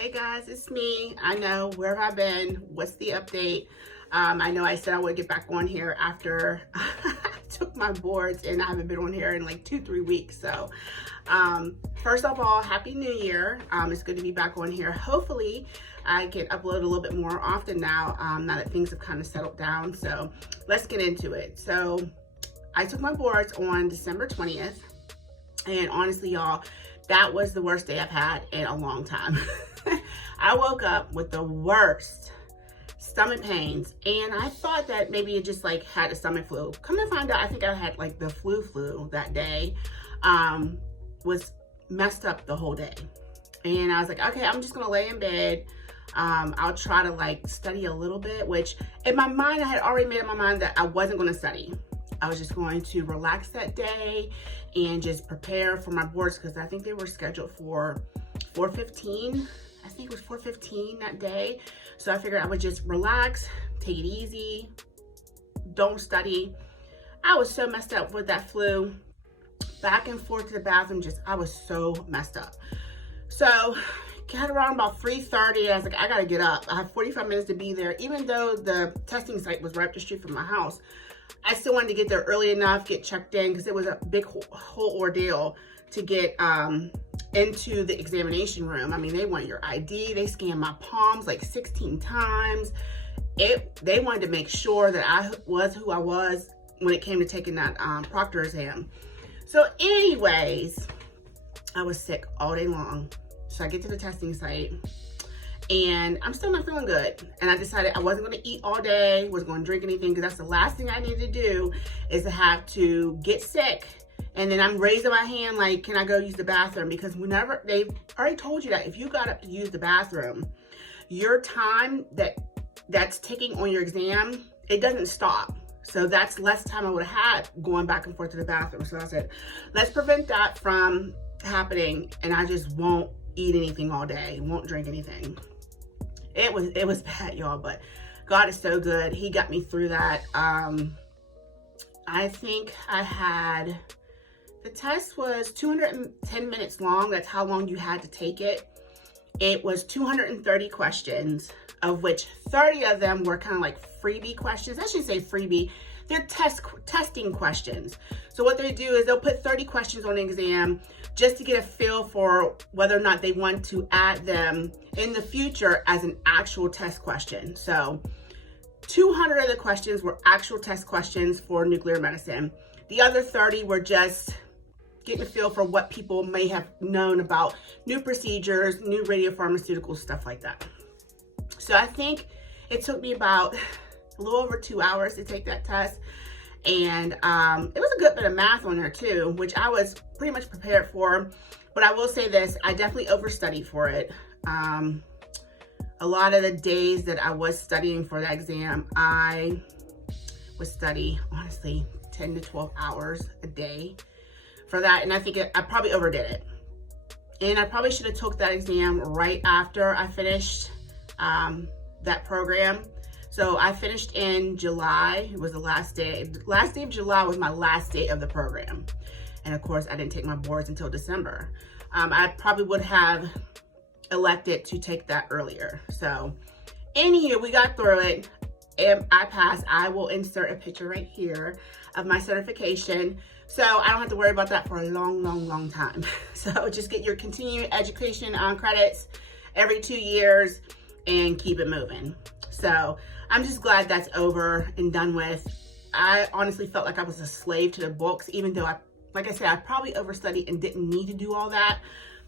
Hey guys, it's me. I know, where have I been? What's the update? I know I said I would get back on here after I took my boards, and I haven't been on here in like 2-3 weeks. So first of all, Happy New Year. It's good to be back on here. Hopefully I can upload a little bit more often now, now that things have kind of settled down. So let's get into it. So I took my boards on December 20th, and honestly, y'all, that was the worst day I've had in a long time. I woke up with the worst stomach pains, and I thought that maybe it just like had a stomach flu. Come to find out, I think I had like the flu that day. Was messed up the whole day. And I was like, okay, I'm just gonna lay in bed. I'll try to like study a little bit, which in my mind, I had already made up my mind that I wasn't gonna study. I was just going to relax that day and just prepare for my boards, because I think they were scheduled for 4:15. I think it was 4:15 that day. So I figured I would just relax, take it easy, don't study. I was so messed up with that flu. Back and forth to the bathroom, I was so messed up. So got around about 3:30. I was like, I gotta get up. I have 45 minutes to be there. Even though the testing site was right up the street from my house, I still wanted to get there early enough, get checked in, because it was a big whole ordeal to get into the examination room. I mean, they want your ID. They scanned my palms like 16 times. They wanted to make sure that I was who I was when it came to taking that proctor exam. So anyways, I was sick all day long. So I get to the testing site, and I'm still not feeling good. And I decided I wasn't going to eat all day, was going to drink anything, because that's the last thing I needed to do, is to have to get sick. And then I'm raising my hand like, can I go use the bathroom? Because whenever they've already told you that if you got up to use the bathroom, your time that's taking on your exam, it doesn't stop. So that's less time I would have had going back and forth to the bathroom. So I said, let's prevent that from happening. And I just won't eat anything all day, won't drink anything. It was bad, y'all, but God is so good. He got me through that. I think the test was 210 minutes long. That's how long you had to take it. It was 230 questions, of which 30 of them were kind of like freebie questions. I shouldn't say freebie. They're testing questions. So what they do is they'll put 30 questions on the exam just to get a feel for whether or not they want to add them in the future as an actual test question. So 200 of the questions were actual test questions for nuclear medicine. The other 30 were just getting a feel for what people may have known about new procedures, new radiopharmaceuticals, stuff like that. So I think it took me about a little over 2 hours to take that test. And it was a good bit of math on there too, which I was pretty much prepared for. But I will say this, I definitely overstudied for it. A lot of the days that I was studying for that exam, I would study, honestly, 10 to 12 hours a day for that. And I think I probably overdid it. And I probably should have took that exam right after I finished that program. So I finished in July. It was the last day. Last day of July was my last day of the program. And of course, I didn't take my boards until December. I probably would have elected to take that earlier. So anywho, we got through it. And I passed. I will insert a picture right here of my certification, so I don't have to worry about that for a long time. So just get your continuing education on credits every 2 years and keep it moving. So I'm just glad that's over and done with. I honestly felt like I was a slave to the books, even though like I said, I probably overstudied and didn't need to do all that.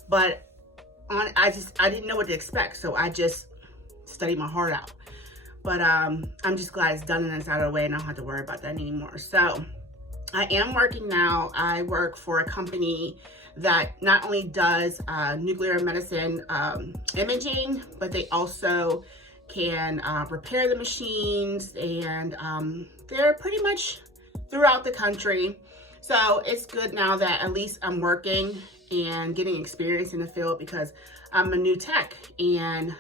But I didn't know what to expect, so I just studied my heart out. But I'm just glad it's done and it's out of the way, and I don't have to worry about that anymore. So I am working now. I work for a company that not only does nuclear medicine imaging, but they also can repair the machines, and they're pretty much throughout the country. So it's good now that at least I'm working and getting experience in the field, because I'm a new tech, and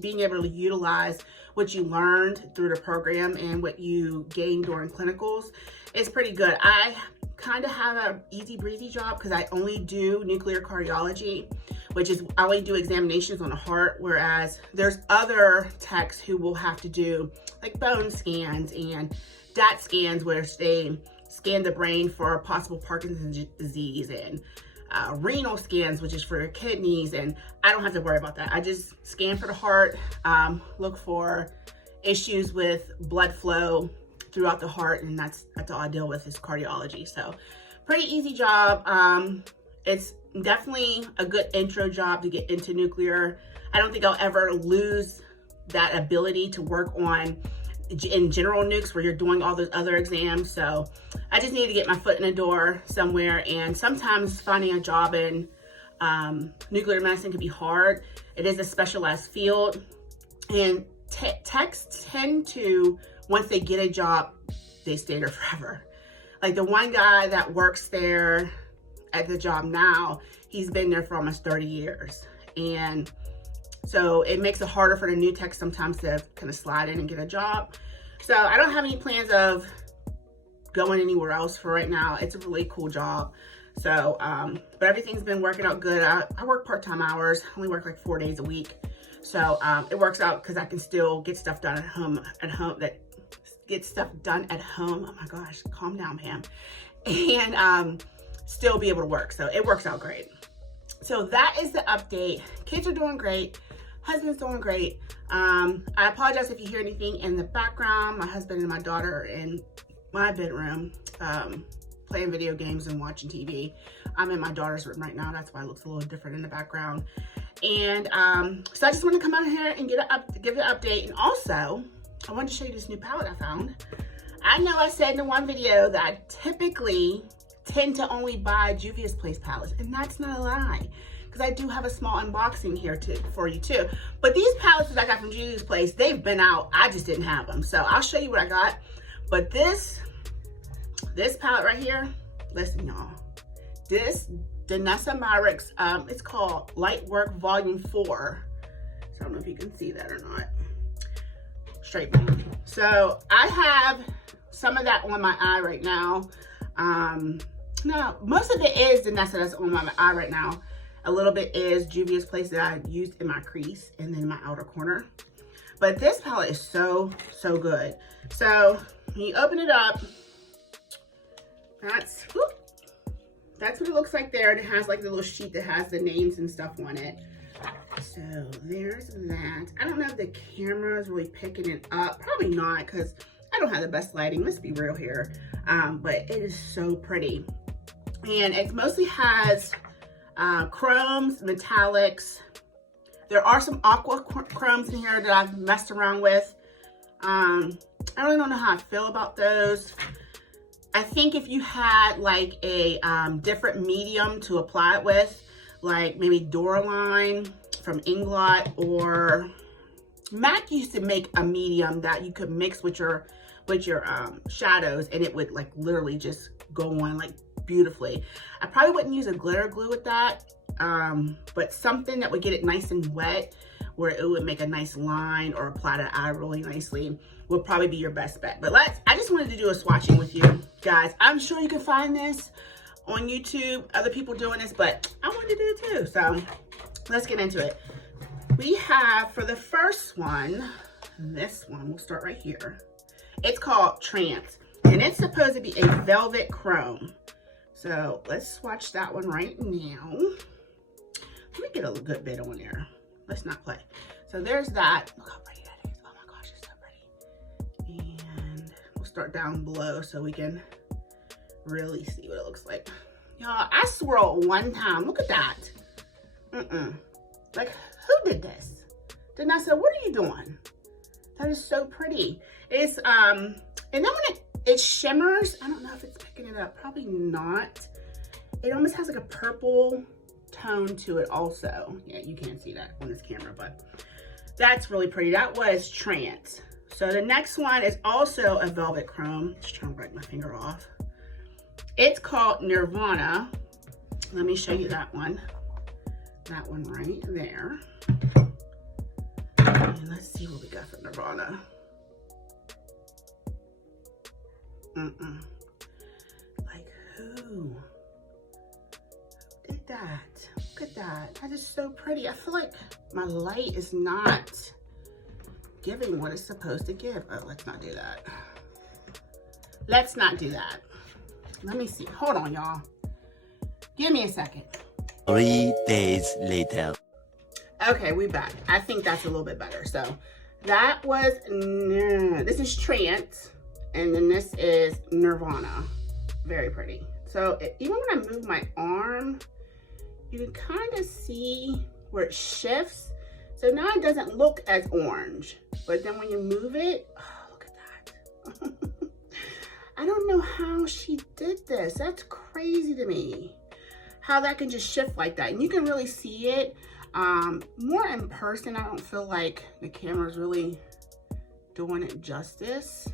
being able to utilize what you learned through the program and what you gained during clinicals is pretty good. I kind of have an easy breezy job because I only do nuclear cardiology, which is I only do examinations on the heart, whereas there's other techs who will have to do like bone scans and DAT scans where they scan the brain for possible Parkinson's disease, and renal scans, which is for your kidneys, and I don't have to worry about that. I just scan for the heart, look for issues with blood flow throughout the heart, and that's all I deal with is cardiology. So pretty easy job. It's definitely a good intro job to get into nuclear. I don't think I'll ever lose that ability to work on in general nukes where you're doing all those other exams. So I just need to get my foot in the door somewhere, and sometimes finding a job in nuclear medicine can be hard. It is a specialized field, and techs tend to, once they get a job, they stay there forever. Like the one guy that works there at the job now, he's been there for almost 30 years. And so it makes it harder for the new techs sometimes to kind of slide in and get a job. So I don't have any plans of going anywhere else for right now. It's a really cool job. So, but everything's been working out good. I work part-time hours, I only work like 4 days a week. So it works out because I can still get stuff done Oh my gosh, calm down, Pam. And still be able to work. So it works out great. So that is the update. Kids are doing great. Husband's doing great. I apologize if you hear anything in the background. My husband and my daughter are in my bedroom playing video games and watching TV. I'm in my daughter's room right now. That's why it looks a little different in the background. And so I just want to come out here and give you an update. And also, I wanted to show you this new palette I found. I know I said in the one video that I typically tend to only buy Juvia's Place palettes, and that's not a lie, because I do have a small unboxing here for you too. But these palettes that I got from Juvia's Place, they've been out. I just didn't have them. So I'll show you what I got. But this palette right here, listen y'all, this Danessa Myrick's, it's called Light Work Volume 4. So I don't know if you can see that or not. Straight bone. So I have some of that on my eye right now. No, most of it is Danessa that's on my eye right now. A little bit is Juvia's Place that I used in my crease and then my outer corner. But this palette is so good. So when you open it up, that's what it looks like there. And it has like the little sheet that has the names and stuff on it. So there's that. I don't know if the camera is really picking it up. Probably not, because I don't have the best lighting. Let's be real here. But it is so pretty. And it mostly has chromes, metallics. There are some aqua chromes in here that I've messed around with. I really don't know how I feel about those. I think if you had like a different medium to apply it with, like maybe Duraline from Inglot, or MAC used to make a medium that you could mix with your shadows, and it would like literally just go on like beautifully. I probably wouldn't use a glitter glue with that, but something that would get it nice and wet where it would make a nice line or apply to the eye really nicely would probably be your best bet. But I just wanted to do a swatching with you guys. I'm sure you can find this on YouTube, other people doing this, but I wanted to do it too. So let's get into it. We have, for the first one, this one, we'll start right here. It's called Trance, and it's supposed to be a velvet chrome. So let's swatch that one right now. Let me get a good bit on there. Let's not play. So there's that. Look how pretty that is. Oh my gosh, it's so pretty. And we'll start down below so we can really see what it looks like. Y'all, I swirled one time. Look at that. Like, who did this? Danessa, what are you doing? That is so pretty. It's, and then when it shimmers, I don't know if it's picking it up. Probably not. It almost has like a purple tone to it also. Yeah, you can't see that on this camera, but that's really pretty. That was Trance. So the next one is also a velvet chrome. Just trying to break my finger off. It's called Nirvana. Let me show you that one. That one right there. And let's see what we got for Nirvana. Like, Who did that? Look at that. That is so pretty. I feel like my light is not giving what it's supposed to give. Oh, let's not do that. Let's not do that. Let me see. Hold on, y'all. Give me a second. 3 days later. Okay, we back. I think that's a little bit better. So that was, this is Trance, and then this is Nirvana. Very pretty. So even when I move my arm, you can kind of see where it shifts. So now it doesn't look as orange, but then when you move it, oh, look at that. I don't know how she did this. That's crazy to me. How that can just shift like that. And you can really see it more in person. I don't feel like the camera's really doing it justice,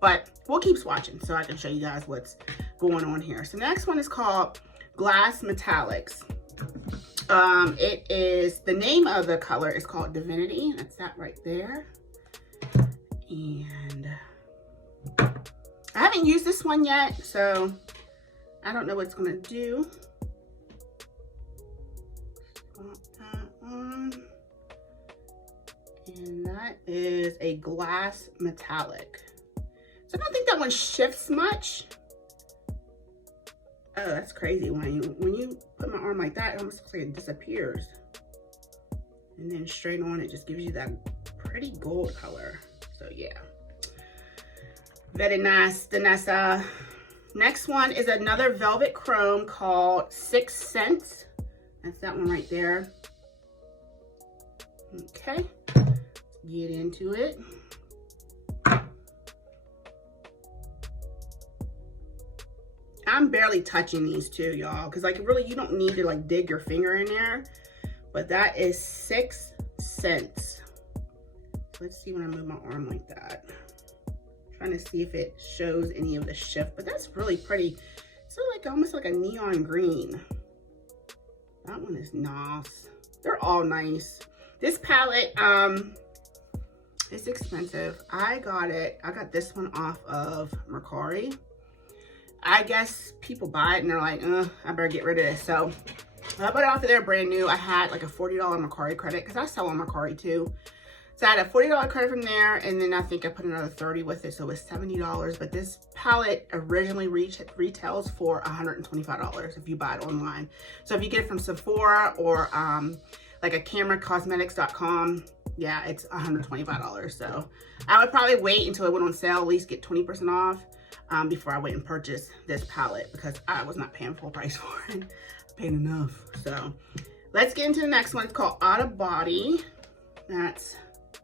but we'll keep swatching so I can show you guys what's going on here. So the next one is called Glass Metallics. It is, the name of the color is called Divinity. That's that right there. And I haven't used this one yet, so I don't know what it's gonna do. That one. And that is a glass metallic. So I don't think that one shifts much. Oh, that's crazy. When you put my arm like that, it almost looks like it disappears. And then straight on, it just gives you that pretty gold color. So yeah. Very nice, Danessa. Next one is another velvet chrome called 6 Cents. That's that one right there. Okay, get into it. I'm barely touching these two, y'all, because like really you don't need to like dig your finger in there, but that is 6 Cents. Let's see when I move my arm like that. Trying to see if it shows any of the shift, but that's really pretty. So like almost like a neon green. That one is nice. They're all nice. This palette, it's expensive. I got this one off of Mercari. I guess people buy it and they're like, I better get rid of this. So I bought it off of there brand new. I had like a $40 Mercari credit because I sell on Mercari too. So I had a $40 credit from there, and then I think I put another $30 with it, so it was $70. But this palette originally retails for $125 if you buy it online. So if you get it from Sephora or like a cameracosmetics.com, yeah, it's $125. So I would probably wait until it went on sale, at least get 20% off before I went and purchase this palette, because I was not paying full price for it. I paid enough. So let's get into the next one. It's called Out of Body. That's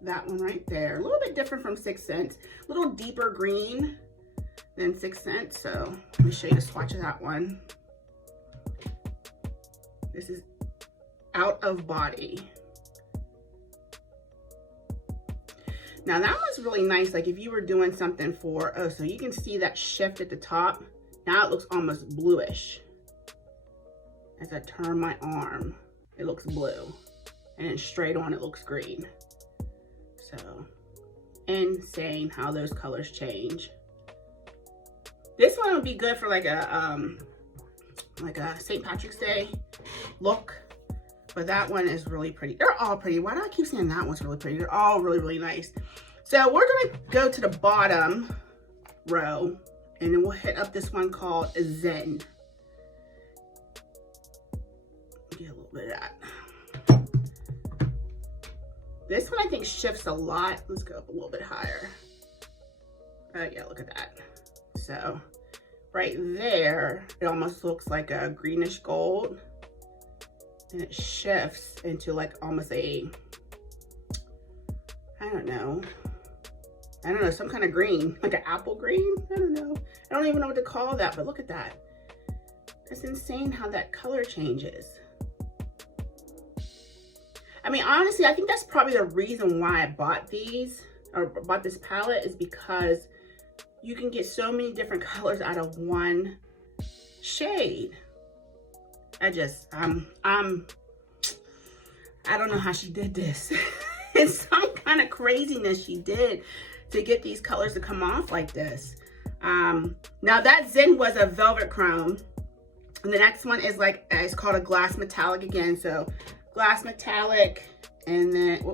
that one right there. A little bit different from 6 Cents. A little deeper green than 6 Cents. So let me show you the swatch of that one. This is Out of Body. Now that was really nice. Like if you were doing something for, oh, so you can see that shift at the top. Now it looks almost bluish. As I turn my arm, it looks blue. And then straight on, it looks green. So insane how those colors change. This one would be good for like a St. Patrick's Day look, but that one is really pretty. They're all pretty. Why do I keep saying that one's really pretty? They're all really, really nice. So we're gonna go to the bottom row, and then we'll hit up this one called Zen. Get a little bit of that. This one I think shifts a lot. Let's go up a little bit higher. Oh yeah, look at that. So right there, it almost looks like a greenish gold. And it shifts into like almost a, I don't know, some kind of green, like an apple green. I don't know. I don't even know what to call that, but look at that. It's insane how that color changes. I mean, honestly, I think that's probably the reason why I bought these, or bought this palette, is because you can get so many different colors out of one shade. I don't know how she did this. It's some kind of craziness she did to get these colors to come off like this. Now that Zen was a velvet chrome. And the next one is like, it's called a glass metallic again. So glass metallic, and then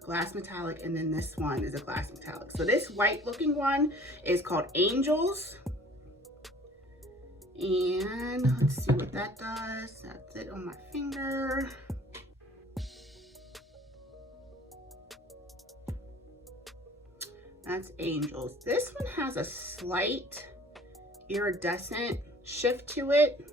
glass metallic, and then this one is a glass metallic. So this white looking one is called Angels. And let's see what that does. That's it on my finger. That's Angels. This one has a slight iridescent shift to it.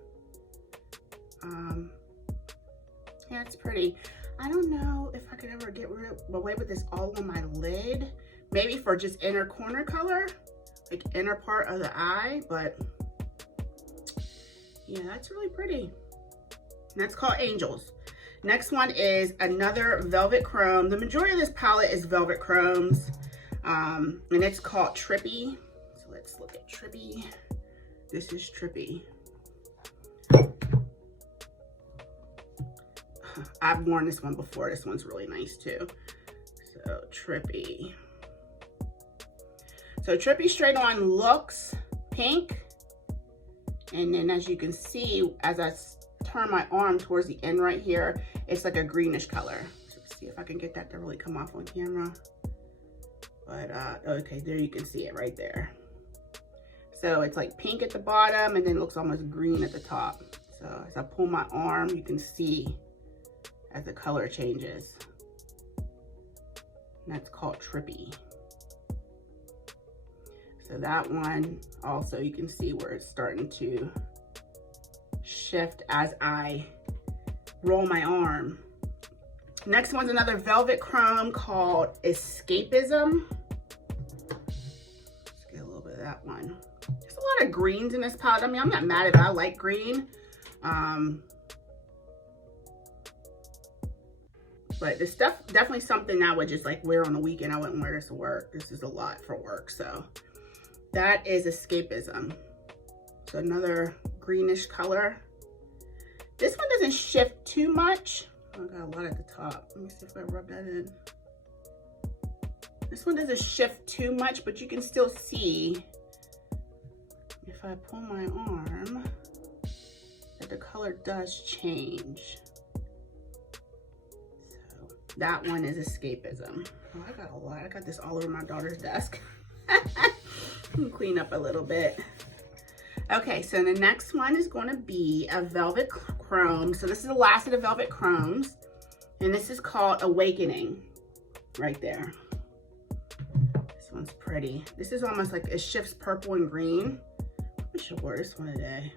Yeah, it's pretty. I don't know if I could ever get away with this all on my lid. Maybe for just inner corner color, like inner part of the eye, but yeah, that's really pretty. And that's called Angels. Next one is another velvet chrome. The majority of this palette is velvet chromes, and it's called Trippy. So let's look at Trippy. This is Trippy. I've worn this one before. This one's really nice too. So Trippy. So Trippy straight on looks pink. And then as you can see, as I turn my arm towards the end right here, it's like a greenish color. So let's see if I can get that to really come off on camera. But okay, there you can see it right there. So it's like pink at the bottom, and then it looks almost green at the top. So as I pull my arm, you can see as the color changes. And that's called Trippy. So that one also, you can see where it's starting to shift as I roll my arm. Next one's another velvet chrome called Escapism. Let's get a little bit of that one. There's a lot of greens in this palette. I mean, I'm not mad at it. I like green. But this stuff, definitely something I would just like wear on the weekend. I wouldn't wear this to work. This is a lot for work. So that is Escapism. So another greenish color. This one doesn't shift too much. Oh, I got a lot at the top. Let me see if I rub that in. This one doesn't shift too much, but you can still see if I pull my arm that the color does change. So that one is Escapism. Oh, I got a lot. I got this all over my daughter's desk. Clean up a little bit. Okay, so the next one is going to be a velvet chrome. So this is the last of the velvet chromes, and this is called Awakening right there. This one's pretty. This is almost like it shifts purple and green. I should wear this one today.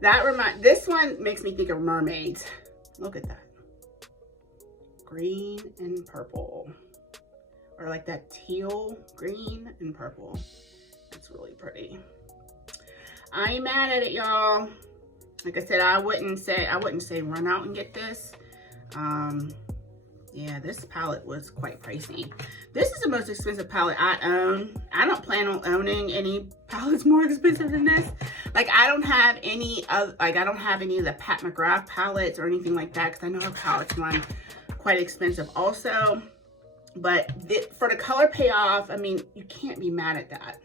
Yeah. This one makes me think of mermaids. Look at that. Green and purple, or like that teal green and purple. It's really pretty. I ain't mad at it, y'all. Like I said, I wouldn't say run out and get this. Yeah, this palette was quite pricey. This is the most expensive palette I own. I don't plan on owning any palettes more expensive than this. Like I don't have any of the Pat McGrath palettes or anything like that, because I know her palettes run quite expensive also. But for the color payoff, I mean, you can't be mad at that.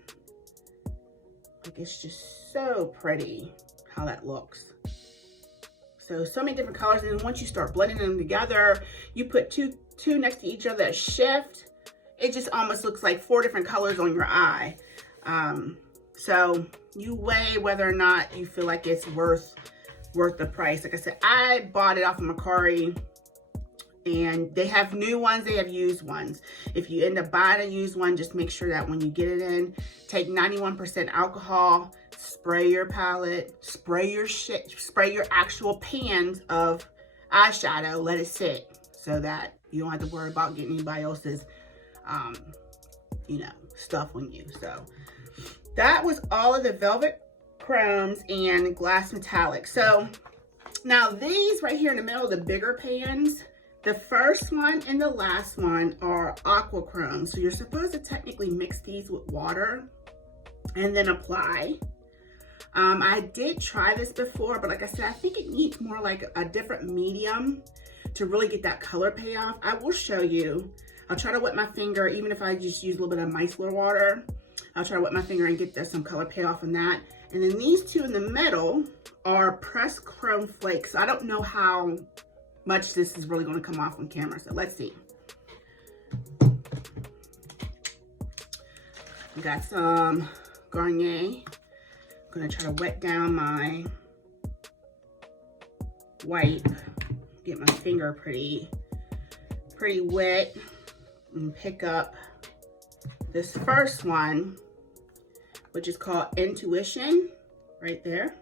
Like, it's just so pretty how that looks. So many different colors, and then once you start blending them together, you put two next to each other that shift, it just almost looks like 4 different colors on your eye. So you weigh whether or not you feel like it's worth the price. Like I said, I bought it off of Mercari, and they have new ones, they have used ones. If you end up buying a used one, just make sure that when you get it in, take 91% alcohol, spray your palette, spray your actual pans of eyeshadow, let it sit so that you don't have to worry about getting anybody else's, stuff on you. So that was all of the velvet chromes and glass metallic. So now these right here in the middle, the bigger pans, the first one and the last one are aqua chrome. So you're supposed to technically mix these with water and then apply. I did try this before, but like I said, I think it needs more like a different medium to really get that color payoff. I will show you. I'll try to wet my finger, even if I just use a little bit of micellar water. I'll try to wet my finger and get some color payoff on that. And then these two in the middle are pressed chrome flakes. I don't know how much this is really going to come off on camera, so let's see. We got some Garnier. I'm going to try to wet down my wipe, get my finger pretty wet, and pick up this first one, which is called Intuition, right there.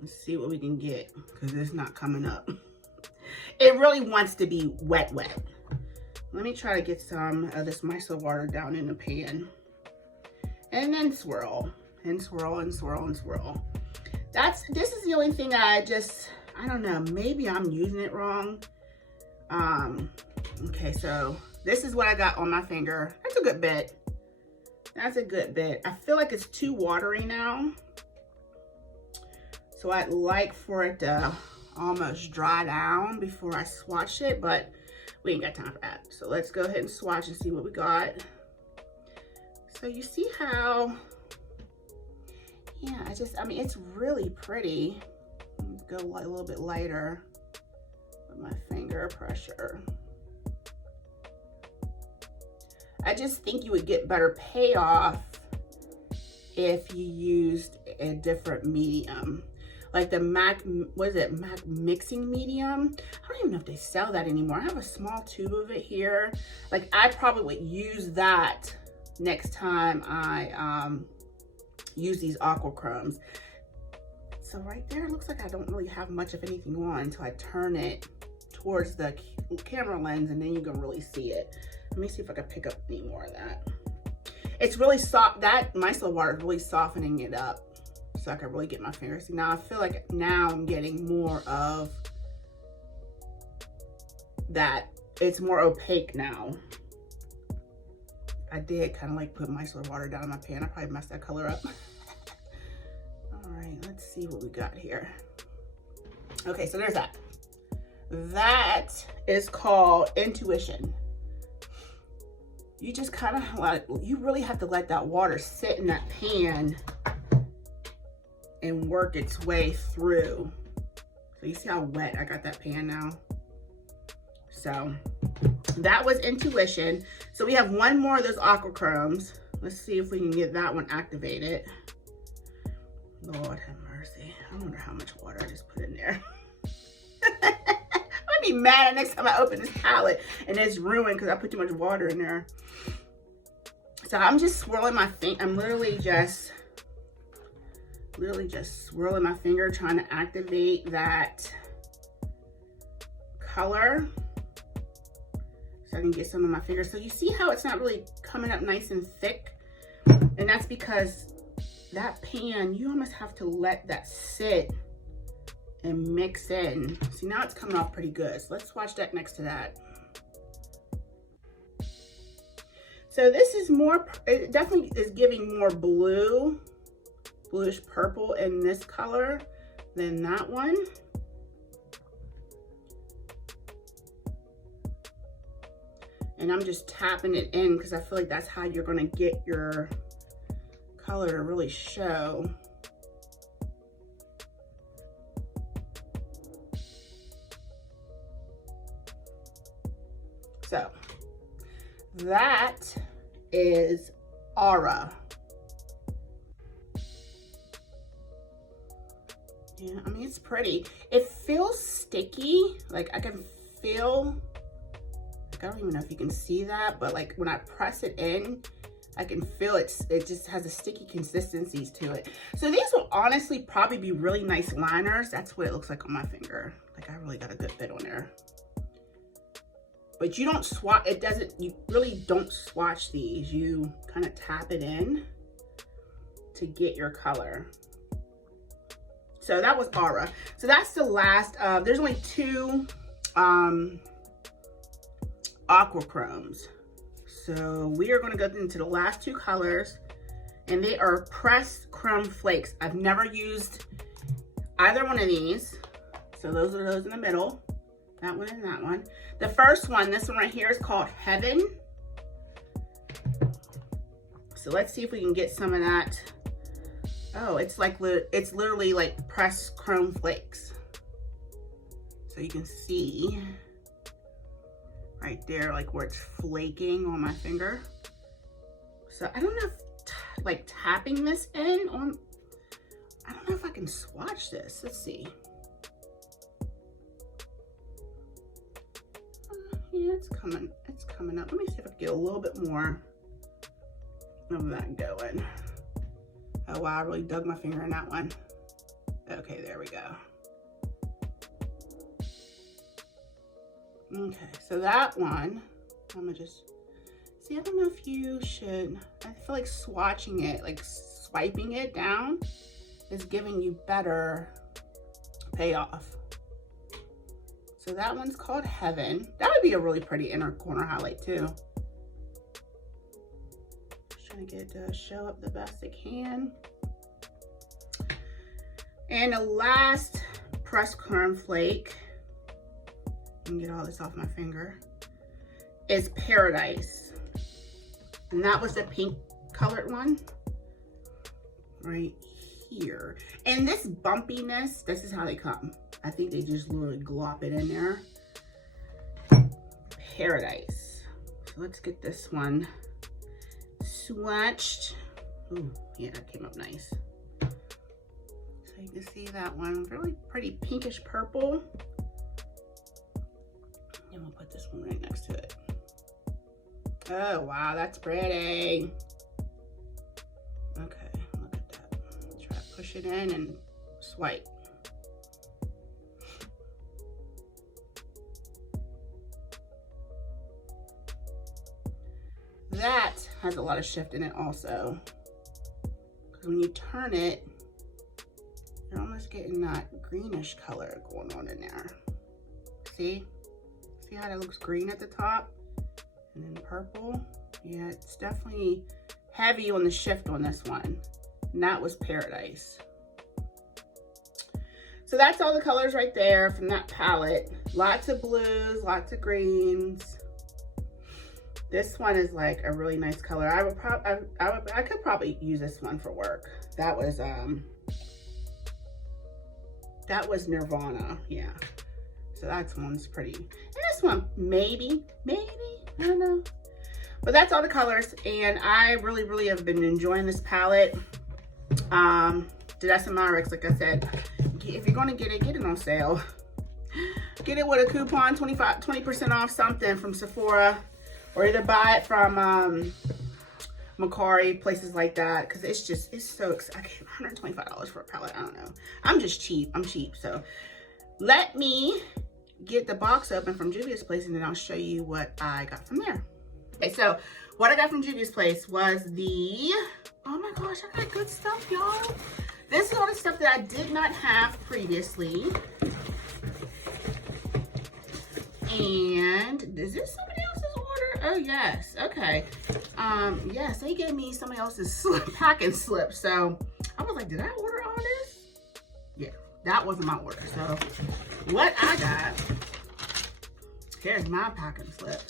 Let's see what we can get, because it's not coming up. It really wants to be wet. Let me try to get some of this micellar water down in the pan. And then swirl, and swirl, and swirl, and swirl. This is the only thing I don't know, maybe I'm using it wrong. Okay, so this is what I got on my finger. That's a good bit. That's a good bit. I feel like it's too watery now. So I'd like for it to almost dry down before I swatch it, but we ain't got time for that. So let's go ahead and swatch and see what we got. So you see how, yeah, I mean, it's really pretty. Go a little bit lighter with my finger pressure. I just think you would get better payoff if you used a different medium. Like the MAC, what is it, MAC mixing medium? I don't even know if they sell that anymore. I have a small tube of it here. Like I probably would use that next time I use these aquachromes. So right there, it looks like I don't really have much of anything on until I turn it towards the camera lens, and then you can really see it. Let me see if I can pick up any more of that. It's really soft. That micellar water is really softening it up, so I can really get my fingers. See, now I feel like now I'm getting more of that. It's more opaque now. I did kind of like put micellar water down in my pan. I probably messed that color up. All right, let's see what we got here. Okay, so there's that. That is called Intuition. You just kind of like, you really have to let that water sit in that pan and work its way through. So you see how wet I got that pan now? So that was Intuition. So we have one more of those aquachromes. Let's see if we can get that one activated. Lord have mercy. I wonder how much water I just put in there. I'm gonna be mad next time I open this palette and it's ruined because I put too much water in there. So I'm just swirling my finger. I'm literally just swirling my finger, trying to activate that color so I can get some of my fingers. So you see how it's not really coming up nice and thick? And that's because that pan, you almost have to let that sit and mix in. See, now it's coming off pretty good. So let's swatch that next to that. So this is more, it definitely is giving more bluish purple in this color than that one. And I'm just tapping it in because I feel like that's how you're gonna get your color to really show. So that is Aura. Yeah, I mean, it's pretty. It feels sticky. Like I can feel, like, I don't even know if you can see that, but like when I press it in, I can feel it just has a sticky consistencies to it. So these will honestly probably be really nice liners. That's what it looks like on my finger. Like I really got a good bit on there. But you don't swatch, you really don't swatch these. You kind of tap it in to get your color. So that was Aura. So that's the last, there's only two aquachromes. So we are gonna go into the last two colors, and they are pressed chrome flakes. I've never used either one of these. So those are those in the middle. That one and that one. The first one, this one right here, is called Heaven. So let's see if we can get some of that. Oh, it's like, it's literally like pressed chrome flakes. So you can see right there, like where it's flaking on my finger. So I don't know if like tapping this in on, I don't know if I can swatch this. Let's see. Yeah, it's coming up. Let me see if I can get a little bit more of that going. Oh wow, I really dug my finger in that one. Okay, there we go. Okay, so that one, I'm gonna just, see, I don't know if you should, I feel like swatching it, like swiping it down is giving you better payoff. So that one's called Heaven. That would be a really pretty inner corner highlight too. Just trying to get it to show up the best it can. And the last pressed chrome flake, and get all this off my finger, is Paradise. And that was the pink colored one right here. And this bumpiness, this is how they come. I think they just literally glop it in there. Paradise. So let's get this one swatched. Ooh, yeah, that came up nice. So you can see that one, really pretty pinkish purple. And we'll put this one right next to it. Oh, wow, that's pretty. Okay, look at that. Try to push it in and swipe. That has a lot of shift in it also. Because when you turn it, you're almost getting that greenish color going on in there. See? See how that looks green at the top? And then purple. Yeah, it's definitely heavy on the shift on this one. And that was Paradise. So that's all the colors right there from that palette. Lots of blues, lots of greens. This one is like a really nice color. I could probably use this one for work. That was Nirvana, yeah. So that one's pretty. And this one, maybe, I don't know. But that's all the colors, and I really have been enjoying this palette. Danessa Myrick, like I said, if you're gonna get it on sale. Get it with a coupon, 20% off something from Sephora, or either buy it from Macari, places like that, because it's so exciting. $125 for a palette, I don't know. I'm just cheap, I'm cheap. So let me get the box open from Juvia's place, and then I'll show you what I got from there. Okay, so what I got from Juvia's place was the, oh my gosh, I got good stuff, y'all. This is all the stuff that I did not have previously. And is this somebody else's order? Oh yes, okay. Yes, they gave me somebody else's packing slip. So I was like, did I order all this? Yeah, that wasn't my order. So what I got, here's my packing slip,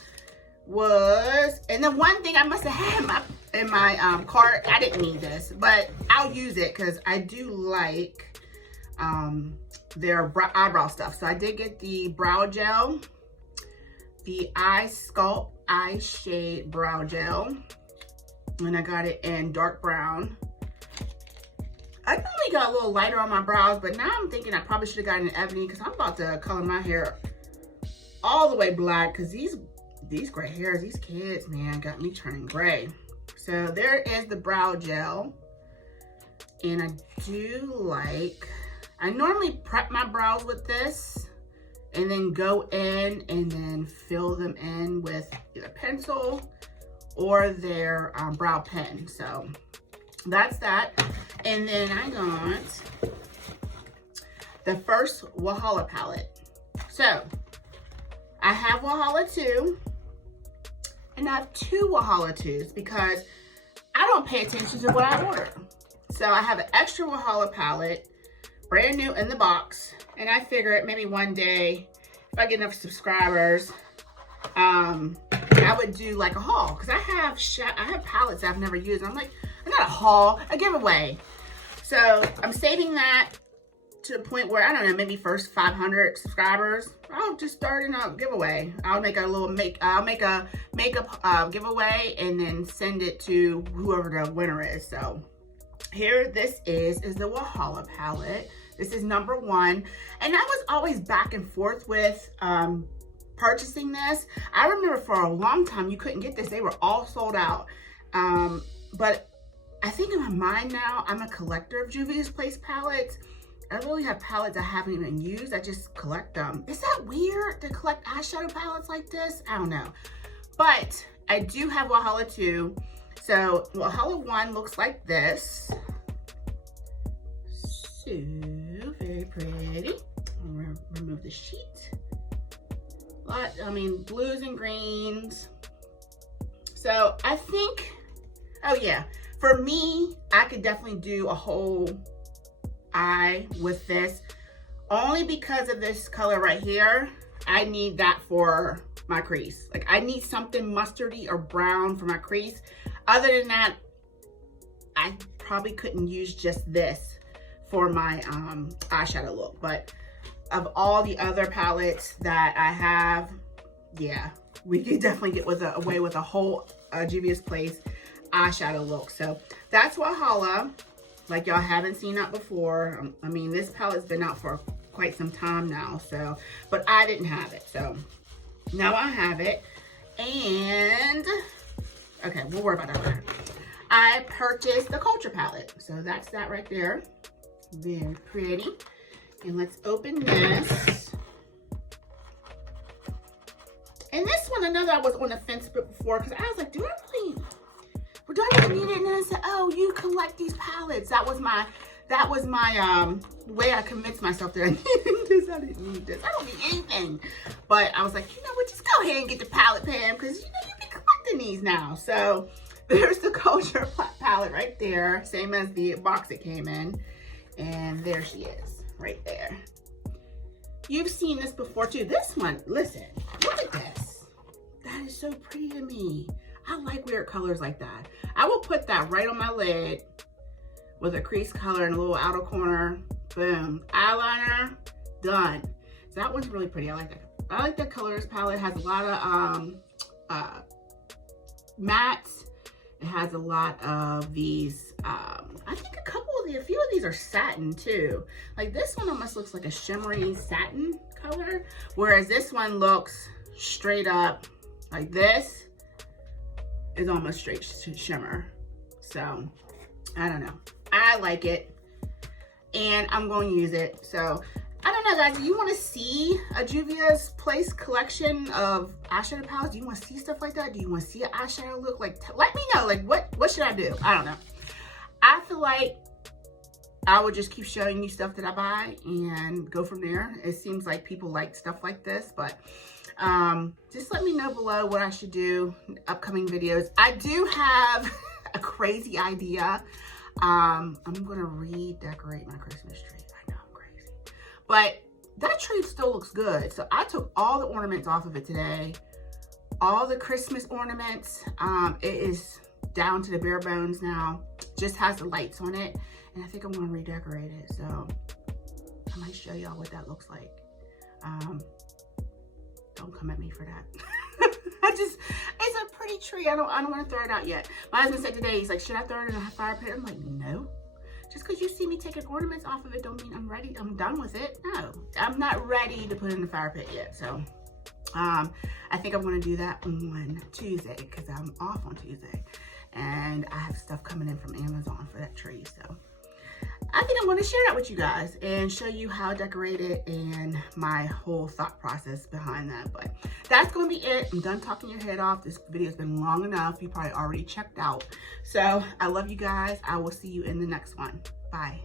was, and the one thing I must have had in my cart, I didn't need this, but I'll use it because I do like their eyebrow stuff. So I did get the brow gel, the Eye Sculpt Eye Shade Brow Gel, and I got it in dark brown. I normally got a little lighter on my brows, but now I'm thinking I probably should have gotten an ebony because I'm about to color my hair all the way black, because these gray hairs, these kids, man, got me turning gray. So there is the brow gel, and I do like, I normally prep my brows with this and then go in and then fill them in with either pencil or their brow pen. So that's that. And then I got the first Walhalla palette. So I have Walhalla 2, and I have 2 Walhalla 2s because I don't pay attention to what I order. So I have an extra Walhalla palette, brand new in the box, And I figured maybe one day, if I get enough subscribers, I would do like a haul. Because I have palettes I've never used. And I'm like, not a haul, a giveaway. So I'm saving that to the point where, I don't know, maybe first 500 subscribers, I'll just start in a giveaway. I'll make a little makeup giveaway and then send it to whoever the winner is. So here, this is the Walhalla palette. This is number 1. And I was always back and forth with purchasing this. I remember for a long time you couldn't get this. They were all sold out. But I think in my mind now, I'm a collector of Juvia's Place palettes. I really have palettes I haven't even used. I just collect them. Is that weird to collect eyeshadow palettes like this? I don't know. But I do have Walhalla 2. So Walhalla 1 looks like this. So very pretty. I'm gonna remove the sheet. Blues and greens. So I think, oh yeah, for me, I could definitely do a whole eye with this, only because of this color right here. I need that for my crease. Like, I need something mustardy or brown for my crease. Other than that, I probably couldn't use just this for my eyeshadow look. But of all the other palettes that I have, yeah, we could definitely get away with a whole Juvia's Place eyeshadow look. So that's Walhalla. Like, y'all haven't seen that before. I mean, this palette's been out for quite some time now, so, but I didn't have it, so now I have it. And okay, we'll worry about that later. I purchased the Culture palette, so that's that right there. Very pretty. And let's open this. And this one, I know that I was on the fence before, because I was like, do I really need it? And then I said, oh, you collect these palettes. That was my way I convinced myself that I needed this. I didn't need this. I don't need anything. But I was like, you know what, just go ahead and get the palette, Pam, because you know you've been collecting these now. So there's the Culture palette right there, same as the box it came in. And there she is, right there. You've seen this before too. This one, listen, look at this. That is so pretty to me. I like weird colors like that. I will put that right on my lid with a crease color in a little outer corner. Boom. Eyeliner, done. So that one's really pretty. I like that. I like the colors palette. It has a lot of mattes. It has a lot of these, I think a few of these are satin too. Like, this one almost looks like a shimmery satin color, whereas this one looks straight up like this. Is almost straight shimmer. So I don't know, I like it and I'm going to use it. So I don't know, guys, do you want to see a Juvia's Place collection of eyeshadow palettes? Do you want to see stuff like that? Do you want to see an eyeshadow look? Like, let me know, like, what should I do? I don't know. I feel like I would just keep showing you stuff that I buy and go from there. It seems like people like stuff like this, but just let me know below what I should do in upcoming videos. I do have a crazy idea. I'm gonna redecorate my Christmas tree. I know I'm crazy, but that tree still looks good. So I took all the ornaments off of it today, all the Christmas ornaments. It is down to the bare bones now, just has the lights on it, and I think I'm gonna redecorate it. So I might show y'all what that looks like. Don't come at me for that. It's a pretty tree. I don't want to throw it out yet. My husband said today, he's like, should I throw it in a fire pit? I'm like, no. Just because you see me taking ornaments off of it don't mean I'm ready. I'm done with it. No, I'm not ready to put it in the fire pit yet. So I think I'm going to do that on Tuesday, because I'm off on Tuesday. And I have stuff coming in from Amazon for that tree. So I think I'm going to share that with you guys and show you how I decorate it and my whole thought process behind that. But that's going to be it. I'm done talking your head off. This video has been long enough. You probably already checked out. So I love you guys. I will see you in the next one. Bye.